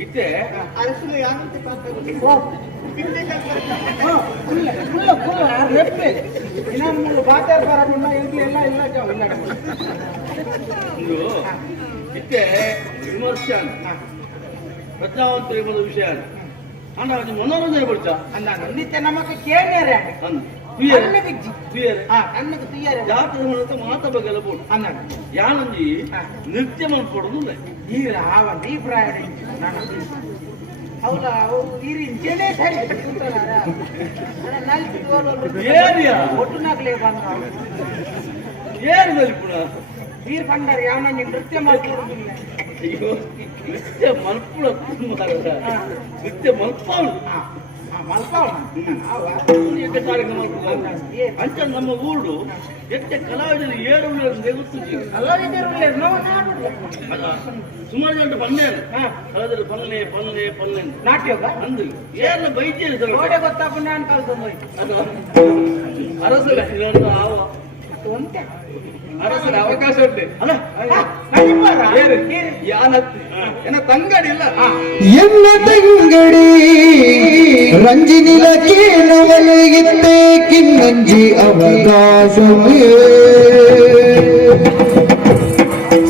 ಇತ್ತೆ ಅರಸಲು ಯಾರಂತೆ ಪಾತ್ರ ಇತ್ತೆ ವಿಮರ್ಶ ಪ್ರಜ್ಞಾವಂತ ಎಂಬ ವಿಷಯ ಅಣ್ಣ ಮನೋರಂಜನೆ ಪಡ್ತಾ ಅನ್ನ ನಿತ್ಯ ನಮಗೆ ಕೇಳ್ಯಾರೆ ಜಾತ್ರೆ ಮಾತ ಬಗೆಲ್ಲ ಬೋಡು ಅನ್ನ ಯಾನಂಜಿ ನೃತ್ಯ ಮಲ್ಪಡೋದು ಈಗ ಆವಂತ ಈ ಪ್ರಾಯ ಹೌದಾ ವೀರಿ ಜನೇ ಏರಿಯಾ ಒಟ್ಟು ನಾಗ್ಲೇ ಬಂದ ಏರಿದಲ್ಲಿ ಕೂಡ ವೀರ್ ಬಂಡಾರ ಯಾವನ ನೃತ್ಯ ಮಾಡ್ಕೊಡುದಿಲ್ಲ ಅಯ್ಯೋ ನೃತ್ಯ ಮಲ್ಪುಳ ನೃತ್ಯ ಮಲ್ಪಾವಳು ಅಂಚ ನಮ್ಮ ಊರು ಎಷ್ಟೇ ಕಲಾವಿದರು ಏಳು ಸುಮಾರು ಜನ ಪನ್ನೆ ಕಲಾವಿದರು ಪನ್ನೆ ನಾಟ್ಯ ಅಂದ್ರು ಏನ ಬೈತೇನೆ ಗೊತ್ತಾಗ ನಾನು ಕಲ್ತು ಅದು ಅರಸರ ಆವ ಅರಸರ ಅವಕಾಶ ಉಂಟೆ ಅಲ್ಲ ಏನ ತಂಗಡಿ ಇಲ್ಲ ಎನ್ನ ತಂಗಡಿ ರಂಜಿನಿಲಕ್ಕೆ ನವಲಿಗಿತ್ತೆ ಕಿನ್ನಂಜಿ ಅವಕಾಶವೇ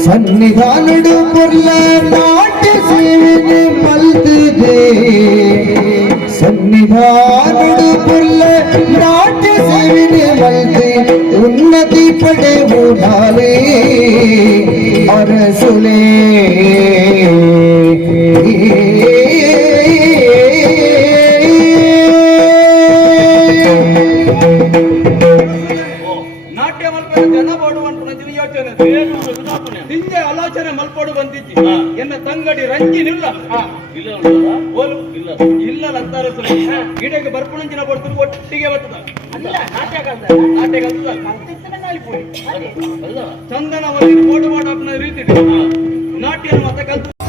ಸನ್ನಿಧಾನಡು ಪುರ್ಲ ನಾಟ್ಯ ಸೇವೆಗೆ ಮಲ್ತಿದೆ ಸನ್ನಿಧಾನಡು ಪುರ್ಲ ನಾಟ್ಯ ಸೇವೆಗೆ ಮಲ್ತಿ ಉನ್ನತಿ ಪಡೆಯುವುದಾಲೆ ಅರಸುಲೇ ನಾಟ್ಯ ಮಲ್ಪಡ ಜನ ಮಾಡುವಂತ ಯೋಚನೆ ನಿಂಜೆ ಆಲೋಚನೆ ಮಲ್ಪಡು ಬಂದಿದ್ದಿ ಎನ್ನ ತಂಗಡಿ ರಂಜಿನಿಲ್ಲ ಇಲ್ಲ ಅಂತಾರೆ ಗಿಡಕ್ಕೆ ಬರ್ಪುಣಂಚಿನ ಬರ್ತದೆ ಒಟ್ಟಿಗೆ ಬರ್ತದ ನಾಟ್ಯ ಚಂದನ ಬೋರ್ಡು ಮಾಡೋ ರೀತಿ ನಾಟ್ಯ ಮತ್ತೆ ಕಲ್ತು